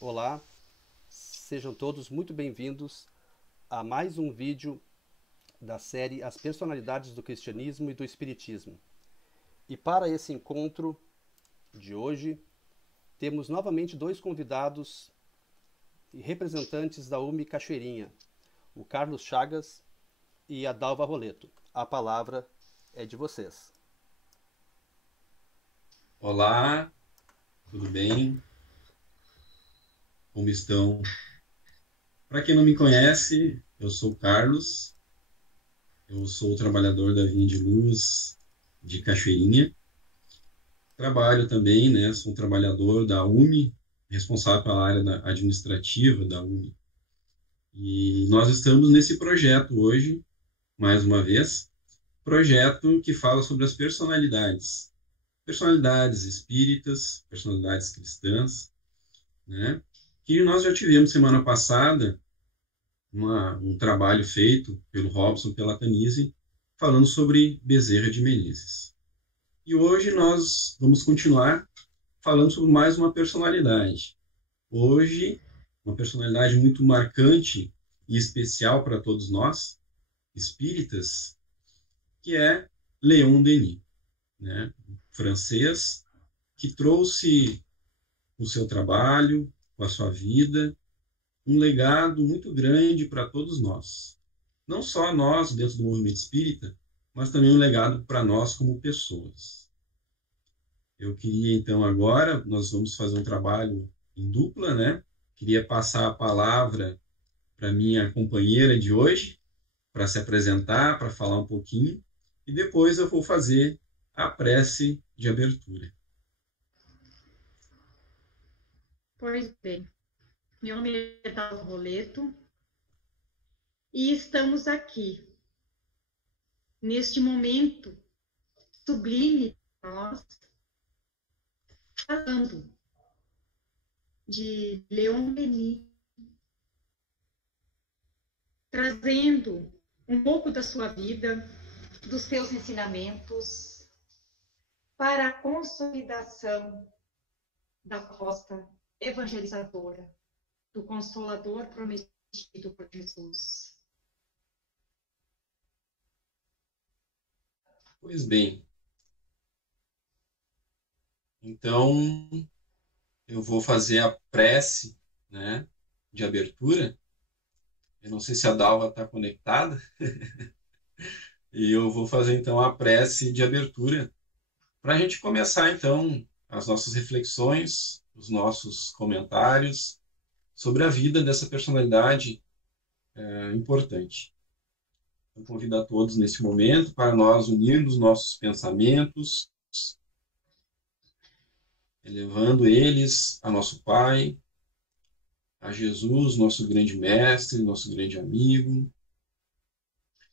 Olá, sejam todos muito bem-vindos a mais um vídeo da série As Personalidades do Cristianismo e do Espiritismo. E para esse encontro de hoje, temos novamente dois convidados e representantes da UME Cachoeirinha, o Carlos Chagas e a Dalva Roleto. A palavra é de vocês. Olá, tudo bem? Como estão? Para quem não me conhece, eu sou o Carlos, eu sou o trabalhador da Vinha de Luz de Cachoeirinha. Trabalho também, né? Sou um trabalhador da UME, responsável pela área administrativa da UME. E nós estamos nesse projeto hoje, mais uma vez, projeto que fala sobre as personalidades. Personalidades espíritas, personalidades cristãs, né? Que nós já tivemos semana passada um trabalho feito pelo Robson, pela Tanise, falando sobre Bezerra de Menezes. E hoje nós vamos continuar falando sobre mais uma personalidade. Hoje, uma personalidade muito marcante e especial para todos nós, espíritas, que é Leon Denis, né? Francês, que trouxe o seu trabalho, com a sua vida, um legado muito grande para todos nós. Não só nós, dentro do movimento espírita, mas também um legado para nós como pessoas. Eu queria, então, agora, nós vamos fazer um trabalho em dupla, né? Queria passar a palavra para minha companheira de hoje, para se apresentar, para falar um pouquinho, e depois eu vou fazer a prece de abertura. Pois bem, meu nome é Dalva Roleto e estamos aqui, neste momento sublime para nós, falando de Leon Denis, trazendo um pouco da sua vida, dos seus ensinamentos, para a consolidação da proposta evangelizadora, do Consolador prometido por Jesus. Pois bem, então eu vou fazer a prece, né, de abertura. Eu não sei se a Dalva está conectada, e eu vou fazer então a prece de abertura para a gente começar então as nossas reflexões, os nossos comentários sobre a vida dessa personalidade importante. Eu convido a todos nesse momento para nós unirmos nossos pensamentos, elevando eles a nosso Pai, a Jesus, nosso grande mestre, nosso grande amigo,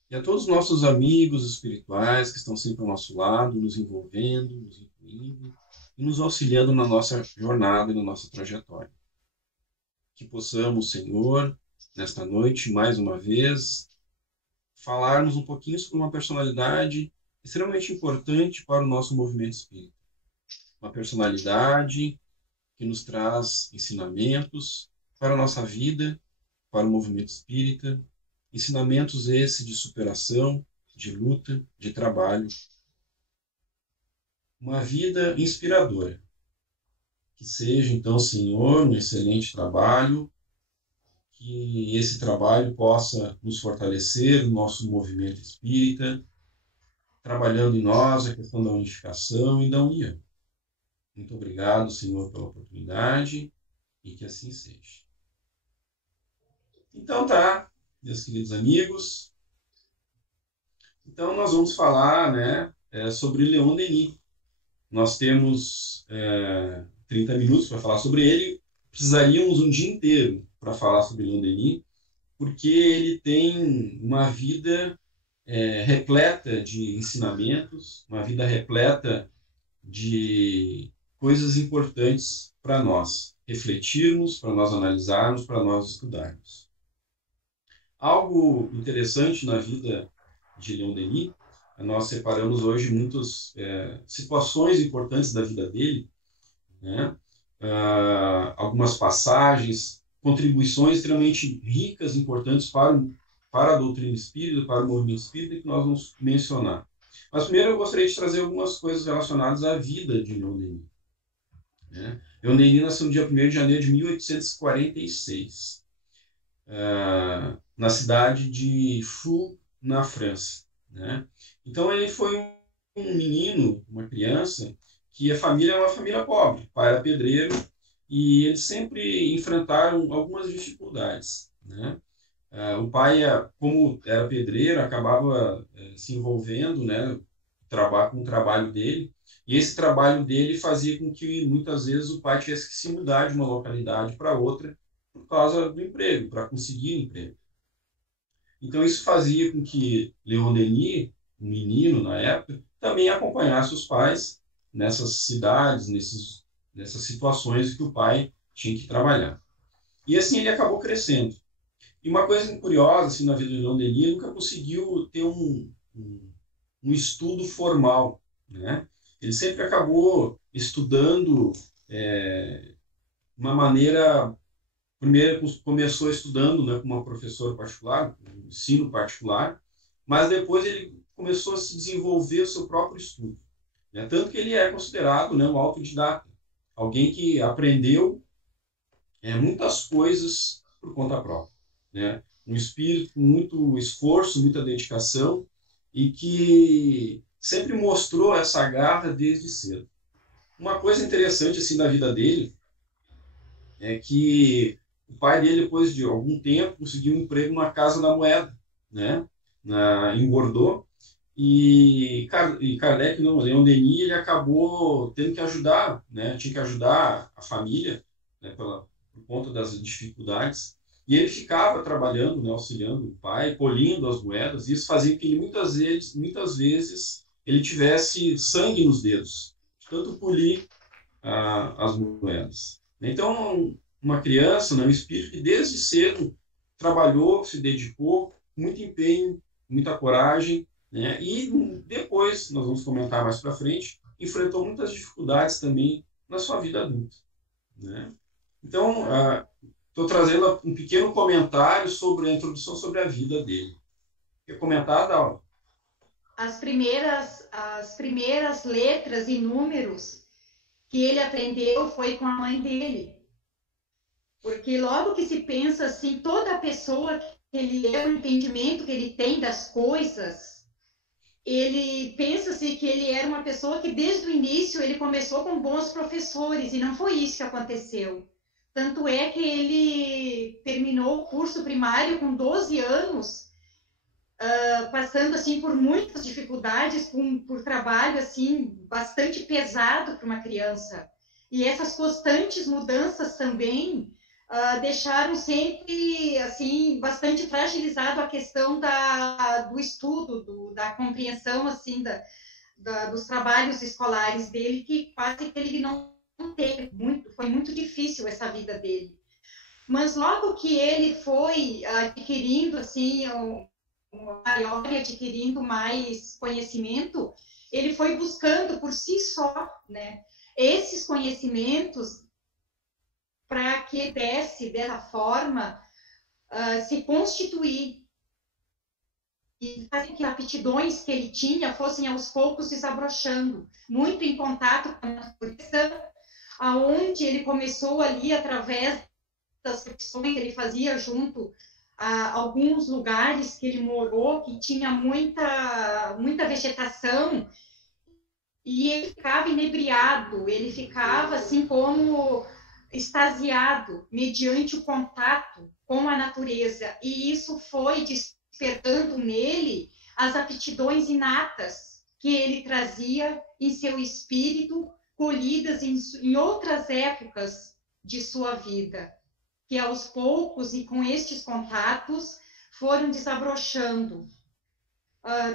e a todos os nossos amigos espirituais que estão sempre ao nosso lado, nos envolvendo, nos incluindo e nos auxiliando na nossa jornada e na nossa trajetória. Que possamos, Senhor, nesta noite, mais uma vez, falarmos um pouquinho sobre uma personalidade extremamente importante para o nosso movimento espírita. Uma personalidade que nos traz ensinamentos para a nossa vida, para o movimento espírita, ensinamentos esses de superação, de luta, de trabalho. Uma vida inspiradora. Que seja, então, Senhor, um excelente trabalho, que esse trabalho possa nos fortalecer no nosso movimento espírita, trabalhando em nós a questão da unificação e da união. Muito obrigado, Senhor, pela oportunidade e que assim seja. Então tá, meus queridos amigos. Então nós vamos falar, né, sobre Leon Denis. Nós temos 30 minutos para falar sobre ele. Precisaríamos um dia inteiro para falar sobre Leon Denis, porque ele tem uma vida repleta de ensinamentos, uma vida repleta de coisas importantes para nós refletirmos, para nós analisarmos, para nós estudarmos. Algo interessante na vida de Leon Denis, nós separamos hoje muitas situações importantes da vida dele, né? algumas passagens, contribuições extremamente ricas, importantes para a doutrina espírita, para o movimento espírita, que nós vamos mencionar. Mas primeiro eu gostaria de trazer algumas coisas relacionadas à vida de Leon Denis. Né? Leon Denis nasceu no dia 1º de janeiro de 1846, na cidade de Fou, na França. Né? Então ele foi um menino, uma criança, que a família era uma família pobre. O pai era pedreiro e eles sempre enfrentaram algumas dificuldades. Né? O pai, como era pedreiro, acabava se envolvendo, né, com o trabalho dele, e esse trabalho dele fazia com que muitas vezes o pai tivesse que se mudar de uma localidade para outra por causa do emprego, para conseguir emprego. Então isso fazia com que Leon Denis, um menino na época, também acompanhasse os pais nessas cidades, nessas situações que o pai tinha que trabalhar. E assim ele acabou crescendo. E uma coisa curiosa assim, na vida de Leon Denis, ele nunca conseguiu ter um estudo formal. Né? Ele sempre acabou estudando uma maneira. Primeiro começou estudando, né, com uma professora particular, um ensino particular, mas depois ele começou a se desenvolver o seu próprio estudo. Né? Tanto que ele é considerado, né, um autodidata, alguém que aprendeu muitas coisas por conta própria. Né? Um espírito com muito esforço, muita dedicação e que sempre mostrou essa garra desde cedo. Uma coisa interessante assim da vida dele é que o pai dele, depois de algum tempo, conseguiu um emprego numa Casa da Moeda, né? Em Bordeaux. E Kardec, não, Leon Denis, ele acabou tendo que ajudar, né? Tinha que ajudar a família, né? Por conta das dificuldades. E ele ficava trabalhando, né? Auxiliando o pai, polindo as moedas. E isso fazia com que ele, muitas vezes ele tivesse sangue nos dedos, de tanto polir as moedas. Então, uma criança, né? Um espírito que desde cedo trabalhou, se dedicou, muito empenho, muita coragem, né? E depois, nós vamos comentar mais para frente, enfrentou muitas dificuldades também na sua vida adulta. Né? Então, estou trazendo um pequeno comentário sobre a introdução sobre a vida dele. Quer comentar, Dalva? As primeiras letras e números que ele aprendeu foi com a mãe dele. Porque logo que se pensa assim, toda pessoa que ele é, o entendimento que ele tem das coisas, ele pensa-se que ele era uma pessoa que desde o início ele começou com bons professores, e não foi isso que aconteceu. Tanto é que ele terminou o curso primário com 12 anos, passando assim por muitas dificuldades, por trabalho assim bastante pesado para uma criança. E essas constantes mudanças também deixaram sempre assim bastante fragilizado a questão do estudo, da compreensão assim dos trabalhos escolares dele, que quase que ele não teve foi muito difícil essa vida dele. Mas logo que ele foi adquirindo assim maior e adquirindo mais conhecimento, ele foi buscando por si só, né, esses conhecimentos para que desse, dessa forma, se constituir e fazer que aptidões que ele tinha fossem aos poucos desabrochando, muito em contato com a natureza, aonde ele começou ali através das reflexões que ele fazia junto a alguns lugares que ele morou, que tinha muita vegetação, e ele ficava inebriado, ele ficava assim como extasiado mediante o contato com a natureza, e isso foi despertando nele as aptidões inatas que ele trazia em seu espírito, colhidas em outras épocas de sua vida, que aos poucos e com estes contatos foram desabrochando.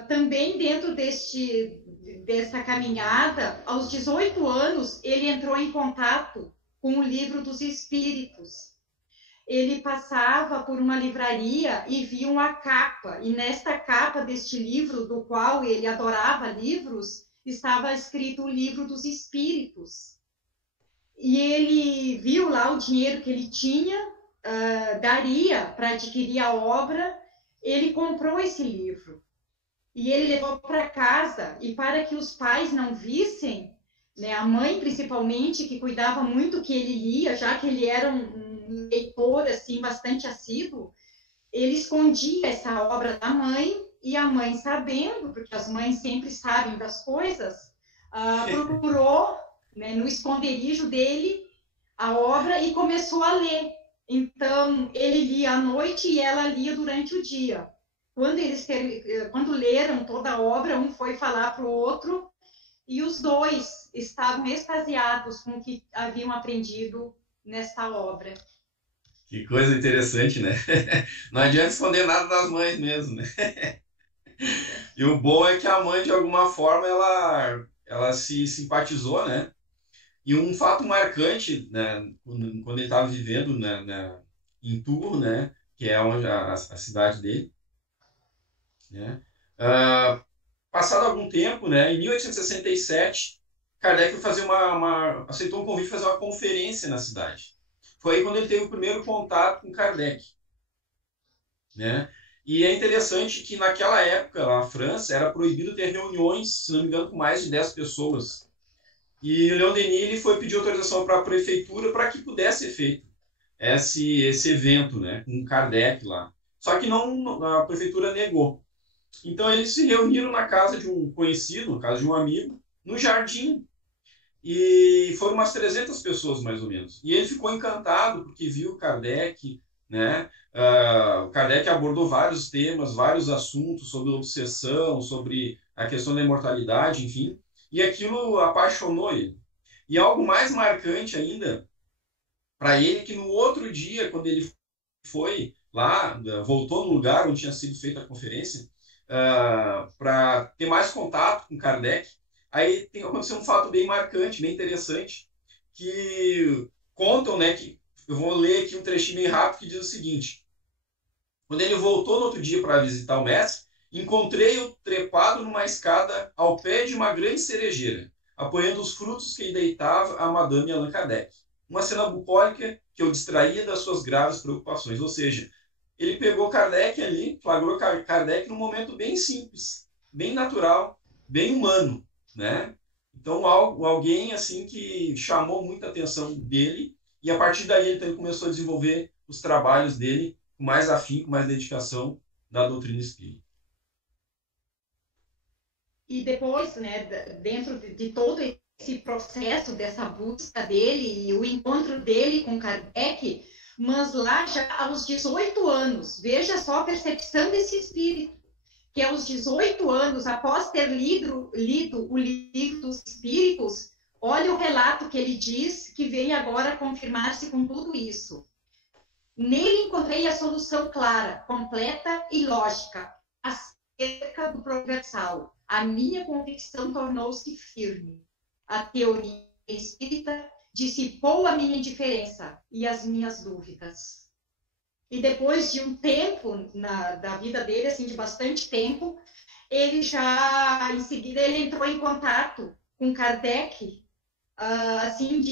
Também dentro dessa caminhada, aos 18 anos, ele entrou em contato com o Livro dos Espíritos. Ele passava por uma livraria e via uma capa, e nesta capa deste livro, do qual ele adorava livros, estava escrito o Livro dos Espíritos. e ele viu lá o dinheiro que ele tinha, daria para adquirir a obra, ele comprou esse livro. E ele levou para casa, e para que os pais não vissem, né, a mãe principalmente, que cuidava muito que ele lia, já que ele era um leitor assim, bastante assíduo, ele escondia essa obra da mãe, e a mãe, sabendo, porque as mães sempre sabem das coisas, procurou, né, no esconderijo dele a obra e começou a ler. Então, ele lia à noite e ela lia durante o dia. Quando leram toda a obra, um foi falar para o outro, e os dois estavam extasiados com o que haviam aprendido nesta obra. Que coisa interessante, né? Não adianta esconder nada das mães mesmo, né? E o bom é que a mãe, de alguma forma, ela se simpatizou, né? E um fato marcante, né, quando ele estava vivendo, né, em Tours, né, que é onde a cidade dele, né? Passado algum tempo, né, em 1867, Kardec aceitou um convite para fazer uma conferência na cidade. Foi aí quando ele teve o primeiro contato com Kardec, né? E é interessante que naquela época, na França, era proibido ter reuniões, se não me engano, com mais de 10 pessoas. E o Leon Denis ele foi pedir autorização para a prefeitura para que pudesse ser feito esse evento, né, com Kardec lá. Só que não, a prefeitura negou. Então eles se reuniram na casa de um conhecido, na casa de um amigo, no jardim. E foram umas 300 pessoas, mais ou menos. E ele ficou encantado porque viu Kardec, né? O Kardec abordou vários temas, vários assuntos sobre obsessão, sobre a questão da imortalidade, enfim. E aquilo apaixonou ele. E algo mais marcante ainda para ele que no outro dia, quando ele foi lá, voltou no lugar onde tinha sido feita a conferência, para ter mais contato com Kardec, aí aconteceu um fato bem marcante, bem interessante, que contam, né, que eu vou ler aqui um trechinho bem rápido que diz o seguinte: quando ele voltou no outro dia para visitar o mestre, encontrei-o trepado numa escada ao pé de uma grande cerejeira, apoiando os frutos que deitava a Madame Allan Kardec. Uma cena bucólica que o distraía das suas graves preocupações. Ou seja, ele pegou Kardec ali, flagrou Kardec num momento bem simples, bem natural, bem humano, né? Então, alguém assim que chamou muita atenção dele, e a partir daí ele começou a desenvolver os trabalhos dele com mais afinco, com mais dedicação da doutrina espírita. E depois, né, dentro de todo esse processo dessa busca dele e o encontro dele com Kardec, mas lá já aos 18 anos, veja só a percepção desse espírito, que aos 18 anos, após ter lido o livro dos Espíritos, olha o relato que ele diz, que vem agora confirmar-se com tudo isso. Nele encontrei a solução clara, completa e lógica acerca do progressal. A minha convicção tornou-se firme. A teoria espírita dissipou a minha indiferença e as minhas dúvidas. E depois de um tempo da vida dele, assim, de bastante tempo, ele já, em seguida, ele entrou em contato com Kardec, assim,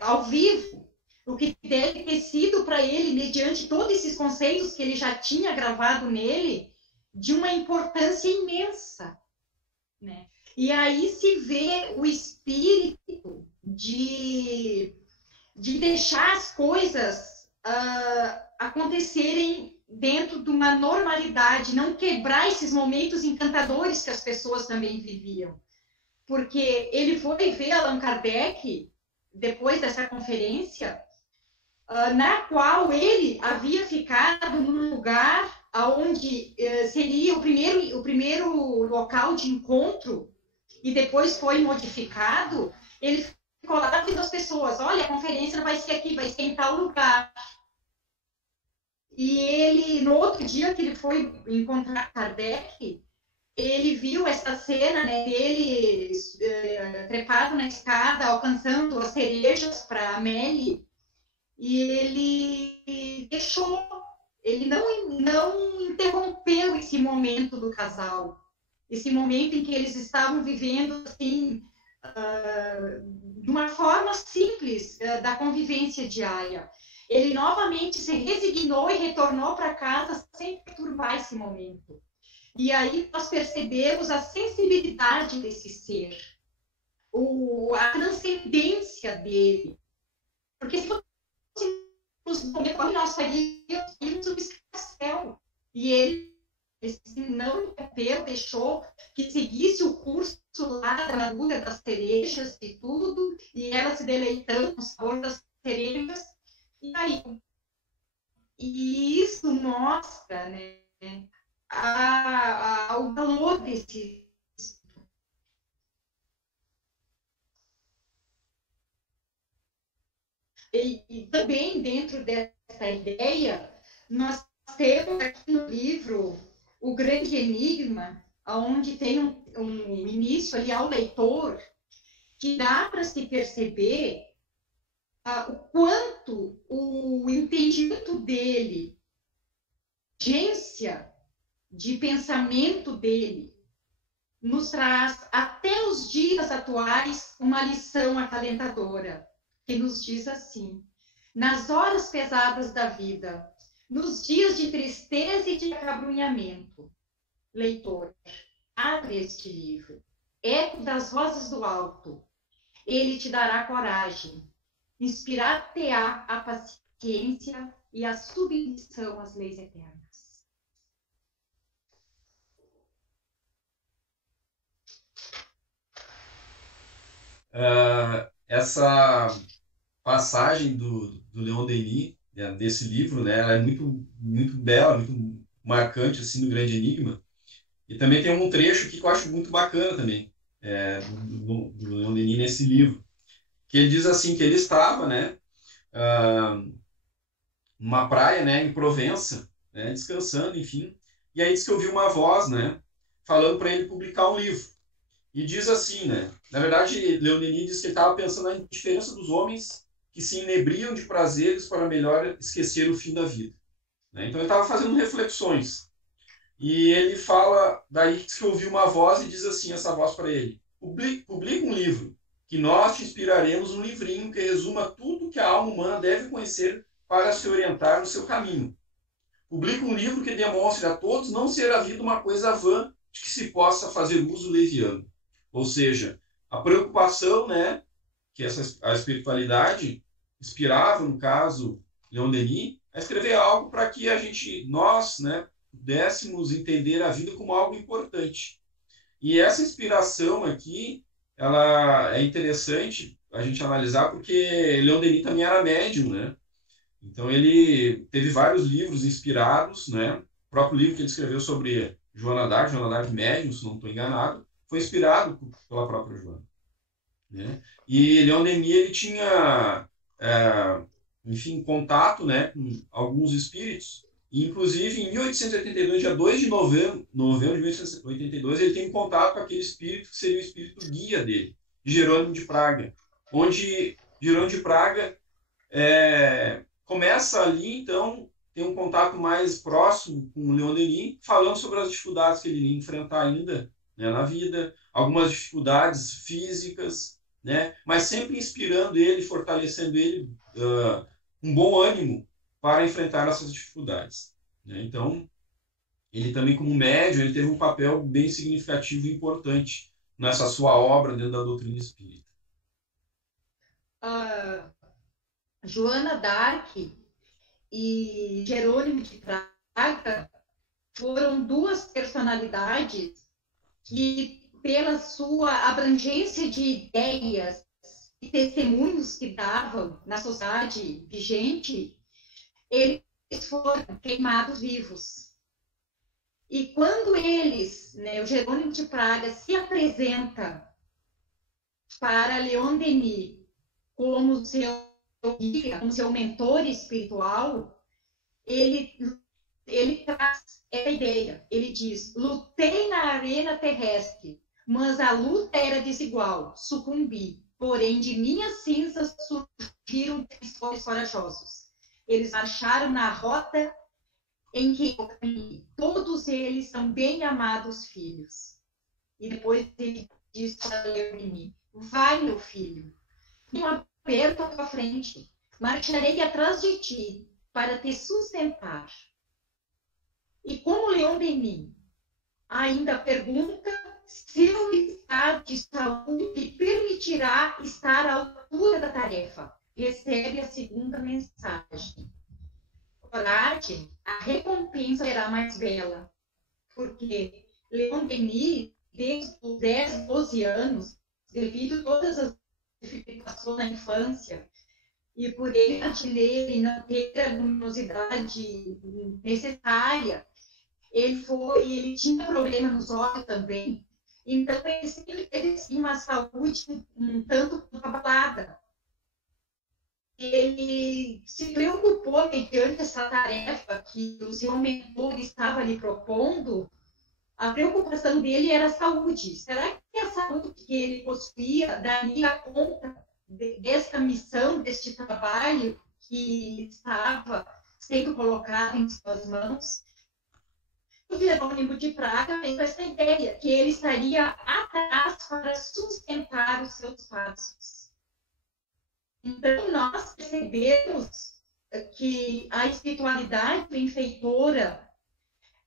ao vivo, o que deve ter sido para ele, mediante todos esses conceitos que ele já tinha gravado nele, de uma importância imensa, né? E aí se vê o espírito de deixar as coisas acontecerem dentro de uma normalidade, não quebrar esses momentos encantadores que as pessoas também viviam. Porque ele foi ver Allan Kardec, depois dessa conferência, na qual ele havia ficado num lugar onde seria o primeiro local de encontro, e depois foi modificado. Ele ficou lá vendo as pessoas: olha, a conferência não vai ser aqui, vai ser em tal lugar. E ele, no outro dia que ele foi encontrar Kardec, ele viu essa cena, né, dele trepado na escada, alcançando as cerejas para Amélie, e ele deixou, ele não interrompeu esse momento do casal, esse momento em que eles estavam vivendo assim, de uma forma simples da convivência diária. Ele novamente se resignou e retornou para casa sem perturbar esse momento. E aí nós percebemos a sensibilidade desse ser, a transcendência dele. Porque se fosse no momento que nós faríamos o escarcéu. E ele não interrompeu, deixou que seguisse o curso lá da largura das cerejas e tudo, e ela se deleitando com o sabor das cerejas. E aí, e isso mostra, né, o valor desse. E também dentro dessa ideia, nós temos aqui no livro O Grande Enigma, onde tem um início ali ao leitor, que dá para se perceber o quanto o entendimento dele, a agência de pensamento dele, nos traz até os dias atuais uma lição acalentadora, que nos diz assim: nas horas pesadas da vida, nos dias de tristeza e de acabrunhamento, leitor, abre este livro, Eco das Rosas do Alto. Ele te dará coragem, inspirar-te-á a paciência e a submissão às leis eternas. Essa passagem do Leon Denis, desse livro, né, ela é muito, muito bela, muito marcante assim, no Grande Enigma. E também tem um trecho aqui que eu acho muito bacana também, do Leon Denis nesse livro, que ele diz assim, que ele estava, né, numa praia, né, em Provença, né, descansando, enfim, e aí diz que ouviu uma voz, né, falando para ele publicar um livro. E diz assim, né, na verdade, Leon Denis diz que ele estava pensando na indiferença dos homens que se inebriam de prazeres para melhor esquecer o fim da vida. Né? Então ele estava fazendo reflexões. E ele fala, daí que ouviu uma voz e diz assim, essa voz para ele: publica um livro, que nós te inspiraremos um livrinho que resuma tudo que a alma humana deve conhecer para se orientar no seu caminho. Publica um livro que demonstre a todos não ser a vida uma coisa vã de que se possa fazer uso leviano. Ou seja, a preocupação, né, que a espiritualidade inspirava, no caso, Leon Denis, a escrever algo para que nós, né, pudéssemos entender a vida como algo importante. E essa inspiração aqui, ela é interessante a gente analisar, porque Leon Denis também era médium, né? Então ele teve vários livros inspirados, né? O próprio livro que ele escreveu sobre Joana d'Arc médium, se não estou enganado, foi inspirado pela própria Joana. Né? E Leon Denis ele tinha, enfim, contato, né, com alguns espíritos. E, inclusive, em 1882, dia 2 de novembro de 1882, ele tem contato com aquele espírito que seria o espírito guia dele, Jerônimo de Praga. Onde Jerônimo de Praga começa ali, então, tem um contato mais próximo com o Leon Denis, falando sobre as dificuldades que ele iria enfrentar ainda, né, na vida, algumas dificuldades físicas, né, mas sempre inspirando ele, fortalecendo ele, um bom ânimo para enfrentar essas dificuldades. Né? Então, ele também, como médium, ele teve um papel bem significativo e importante nessa sua obra dentro da doutrina espírita. Joana d'Arc e Jerônimo de Praga foram duas personalidades que, pela sua abrangência de ideias e testemunhos que davam na sociedade vigente, eles foram queimados vivos. E quando eles, né, o Jerônimo de Praga se apresenta para Leon Denis como seu guia, como seu mentor espiritual, ele traz essa ideia. Ele diz: lutei na arena terrestre, mas a luta era desigual, sucumbi. Porém, de minhas cinzas surgiram vencedores corajosos. Eles marcharam na rota em que eu caminhei. Todos eles são bem amados filhos. E depois ele diz para Leon Denis: vai, meu filho, não aperto a tua frente, marcharei atrás de ti para te sustentar. E como Leon Denis ainda pergunta se o estado de saúde permitirá estar à altura da tarefa, recebe a segunda mensagem. Coragem, a recompensa será mais bela, porque Leon Denis, desde os 10, 12 anos, devido a todas as dificuldades na infância, e por ele ler e não ter a luminosidade necessária, ele tinha problema nos olhos também, então ele sempre teve assim, uma saúde um tanto abalada. Ele se preocupou mediante essa tarefa que o seu mentor estava lhe propondo. A preocupação dele era a saúde. Será que a saúde que ele possuía daria conta desta missão, deste trabalho que estava sendo colocado em suas mãos? O Jerônimo de Praga veio com essa ideia, que ele estaria atrás para sustentar os seus passos. Então, nós percebemos que a espiritualidade benfeitora,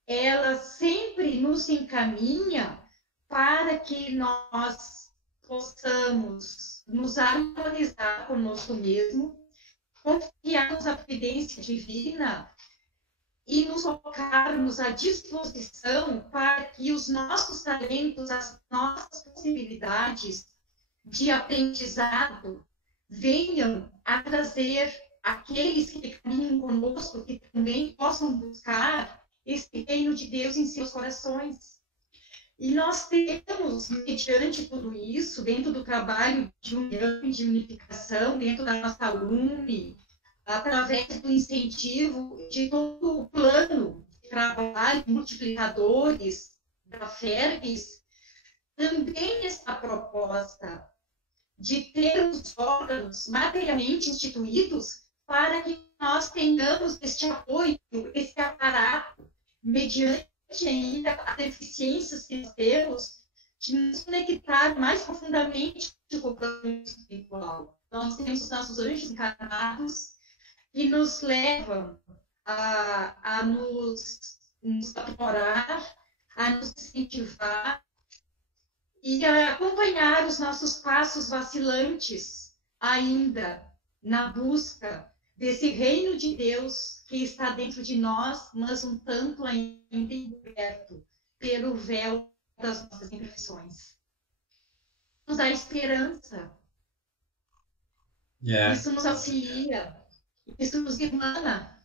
ela sempre nos encaminha para que nós possamos nos harmonizar conosco mesmo, confiarmos na providência divina e nos colocarmos à disposição para que os nossos talentos, as nossas possibilidades de aprendizado venham a trazer aqueles que caminham conosco, que também possam buscar esse reino de Deus em seus corações. E nós temos, mediante tudo isso, dentro do trabalho de união, de unificação, dentro da nossa UNE, através do incentivo de todo o plano de trabalho, multiplicadores da FERGS, também essa proposta de ter os órgãos materialmente instituídos para que nós tenhamos este apoio, esse aparato, mediante ainda as deficiências que nós temos, de nos conectar mais profundamente com o plano espiritual. Nós temos os nossos anjos encarnados que nos levam a nos aprimorar, a nos incentivar e a acompanhar os nossos passos vacilantes ainda na busca desse reino de Deus que está dentro de nós, mas um tanto ainda encoberto pelo véu das nossas imperfeições. Nos dá esperança. Isso nos auxilia. Isso nos emana.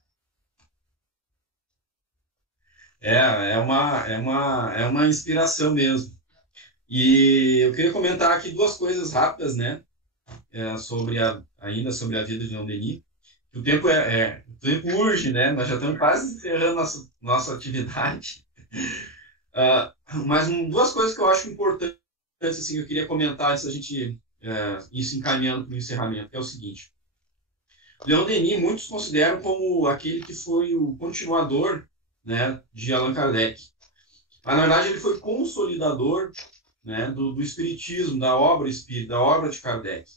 É uma inspiração mesmo. E eu queria comentar aqui duas coisas rápidas, né? Ainda sobre a vida de Leon Denis. O tempo o tempo urge, né? Nós já estamos quase encerrando nossa atividade. Mas duas coisas que eu acho importantes, assim, eu queria comentar antes da gente ir se encaminhando para o encerramento, que é o seguinte. Leon Denis, muitos consideram como aquele que foi o continuador, né, de Allan Kardec. Mas, na verdade, ele foi consolidador, né, do espiritismo, da obra espírita, da obra de Kardec.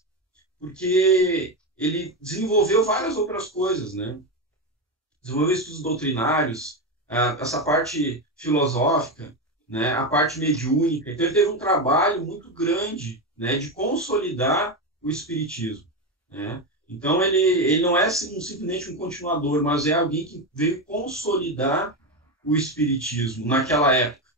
Porque ele desenvolveu várias outras coisas, né? Desenvolveu estudos doutrinários, essa parte filosófica, né, a parte mediúnica. Então, ele teve um trabalho muito grande, né, de consolidar o espiritismo, né? Então, ele não é simplesmente um continuador, mas é alguém que veio consolidar o espiritismo naquela época,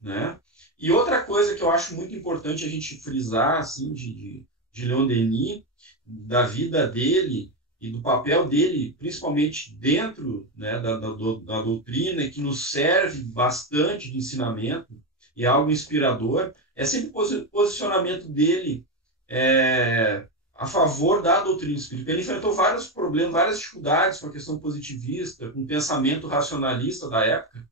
né? E outra coisa que eu acho muito importante a gente frisar, assim, de Leon Denis, da vida dele e do papel dele, principalmente dentro, né, da doutrina, que nos serve bastante de ensinamento e é algo inspirador, é sempre o posicionamento dele a favor da doutrina espírita. Ele enfrentou vários problemas, várias dificuldades com a questão positivista, com o pensamento racionalista da época,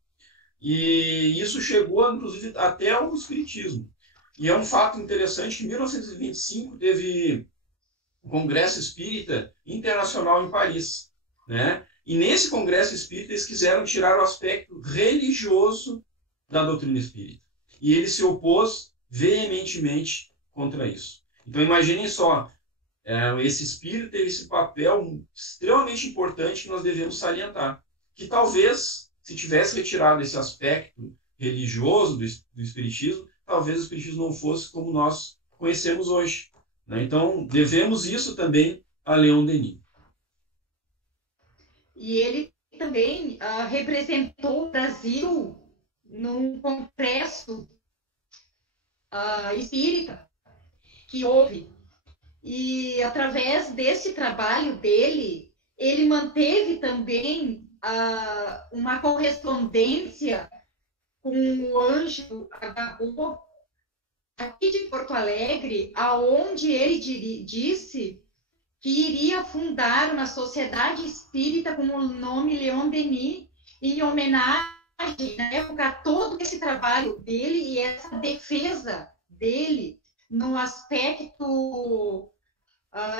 e isso chegou, inclusive, até ao espiritismo. E é um fato interessante que em 1925 teve o Congresso Espírita Internacional em Paris, né? E nesse Congresso Espírita eles quiseram tirar o aspecto religioso da doutrina espírita. E ele se opôs veementemente contra isso. Então, imaginem só, esse espírito teve esse papel extremamente importante que nós devemos salientar. Que talvez, se tivesse retirado esse aspecto religioso do espiritismo, talvez o espiritismo não fosse como nós conhecemos hoje, né? Então, devemos isso também a Leon Denis. E ele também representou o Brasil num congresso espírita que houve. E através desse trabalho dele, ele manteve também uma correspondência com o anjo Agaú, aqui de Porto Alegre, aonde ele disse que iria fundar uma sociedade espírita com o nome Leon Denis, em homenagem, na época, a todo esse trabalho dele e essa defesa dele no aspecto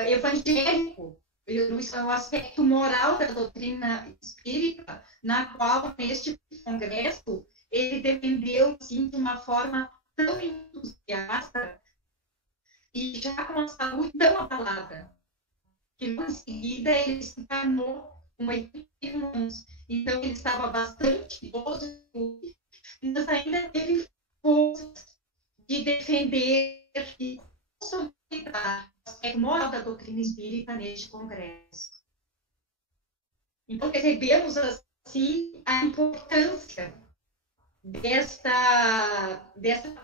evangélico, no aspecto moral da doutrina espírita, na qual, neste congresso, ele defendeu, sim, de uma forma tão entusiasta e já com a saúde tão abalada, que logo em seguida ele se tornou um equipe de irmãos. Então ele estava bastante idoso, mas ainda teve força de defender e consolidar o aspecto moral da doutrina espírita neste congresso. Então percebemos assim a importância dessa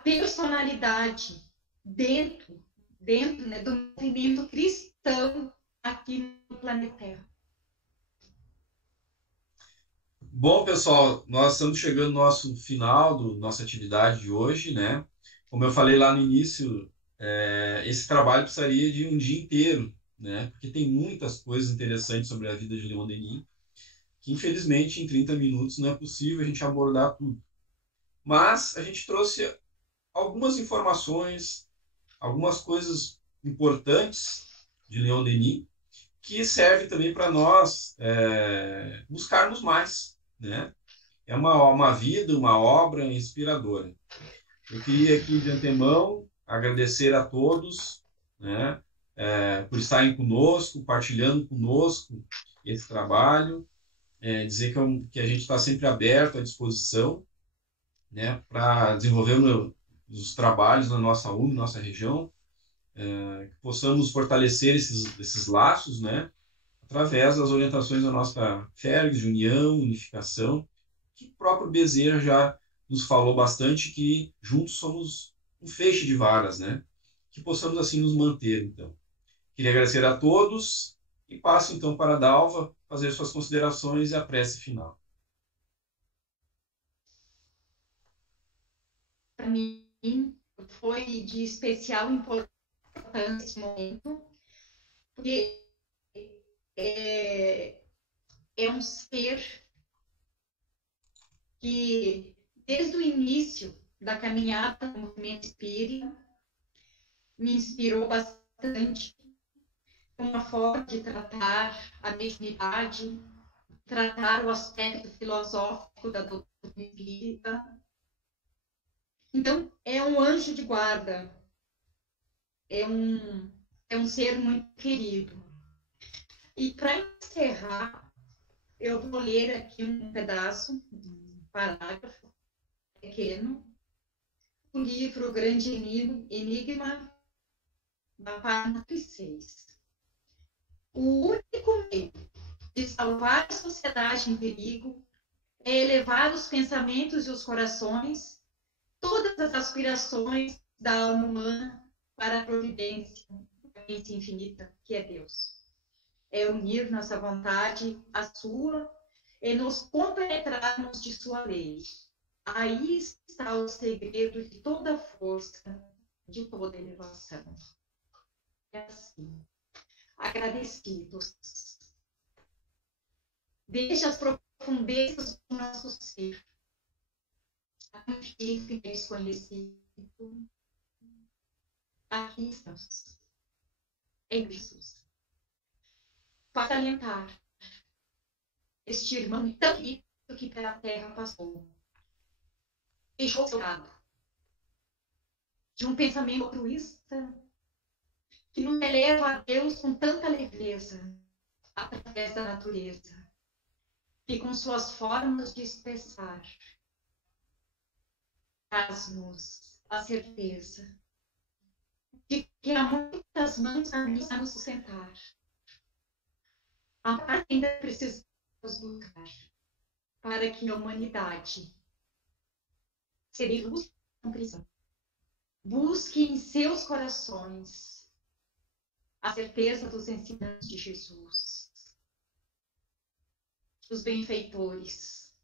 personalidade dentro né, do movimento cristão aqui no planeta Terra. Bom, pessoal, nós estamos chegando no nosso final da nossa atividade de hoje, né? Como eu falei lá no início, esse trabalho precisaria de um dia inteiro, né? Porque tem muitas coisas interessantes sobre a vida de Leon Denis, que infelizmente em 30 minutos não é possível a gente abordar tudo. Mas a gente trouxe algumas informações, algumas coisas importantes de Leon Denis, que serve também para nós buscarmos mais, né? É uma vida, uma obra inspiradora. Eu queria aqui de antemão agradecer a todos, né, por estarem conosco, partilhando conosco esse trabalho, dizer que a gente está sempre aberto à disposição, né, para desenvolver os trabalhos na nossa UNE, nossa região, que possamos fortalecer esses laços, né, através das orientações da nossa FERGS, de união, unificação, que o próprio Bezerra já nos falou bastante, que juntos somos um feixe de varas, né? Que possamos assim nos manter, então. Queria agradecer a todos e passo então para a Dalva fazer suas considerações e a prece final. Para mim, foi de especial importância esse momento, porque é um ser que, desde o início da caminhada do movimento espírita, me inspirou bastante uma forma de tratar a mediunidade, tratar o aspecto filosófico da doutrina espírita. Então, é um anjo de guarda, é um ser muito querido. E para encerrar, eu vou ler aqui um pedaço, um parágrafo pequeno, do livro Grande Enigma, da página 36. O único meio de salvar a sociedade em perigo é elevar os pensamentos e os corações, todas as aspirações da alma humana para a providência infinita, que é Deus. É unir nossa vontade à sua e nos compenetrarmos de sua lei. Aí está o segredo de toda a força, de toda a elevação. É assim, agradecidos. Desde as profundezas do nosso ser, aqui que é desconhecido, aqui estamos, em Jesus. Para alentar este irmão tão querido que pela terra passou, deixou seu lado de um pensamento altruísta, que nos eleva a Deus com tanta leveza, através da natureza, que com suas formas de expressar, traz-nos a certeza de que há muitas mãos a nos sustentar. Ainda precisamos buscar para que a humanidade seja luz e prisão. Busque em seus corações a certeza dos ensinamentos de Jesus, dos benfeitores.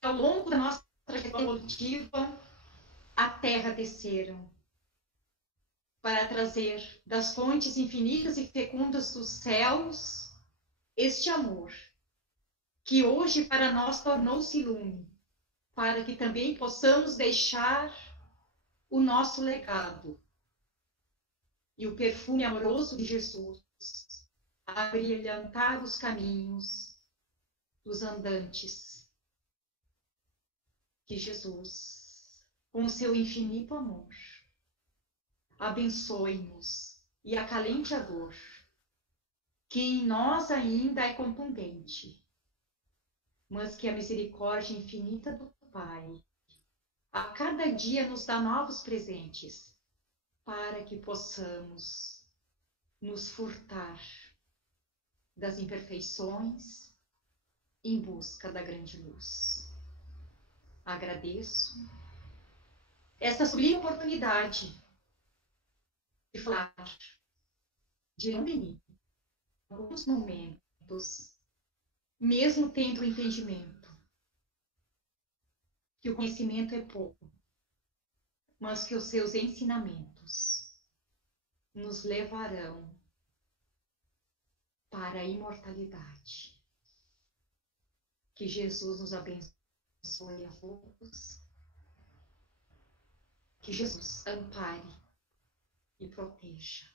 Ao longo da nossa trajetória evolutiva, a terra desceram para trazer das fontes infinitas e fecundas dos céus este amor, que hoje para nós tornou-se lume, para que também possamos deixar o nosso legado e o perfume amoroso de Jesus a brilhantar os caminhos dos andantes. Que Jesus, com o seu infinito amor, abençoe-nos e acalente a dor, que em nós ainda é contundente, mas que a misericórdia infinita do Pai a cada dia nos dá novos presentes, para que possamos nos furtar das imperfeições em busca da grande luz. Agradeço esta sublime oportunidade de falar, de iluminar alguns momentos, mesmo tendo o entendimento que o conhecimento é pouco, mas que os seus ensinamentos nos levarão para a imortalidade. Que Jesus nos abençoe a todos. Que Jesus ampare e proteja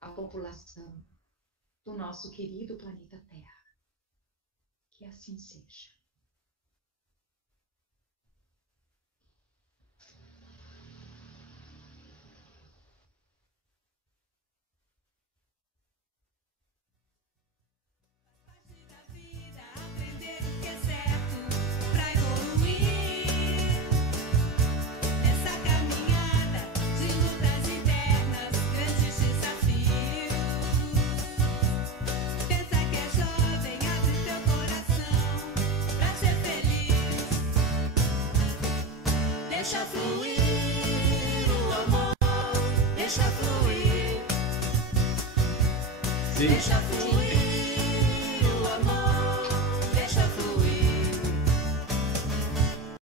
a população do nosso querido planeta Terra. Que assim seja. Deixa fluir o amor, deixa fluir, Sim. deixa fluir.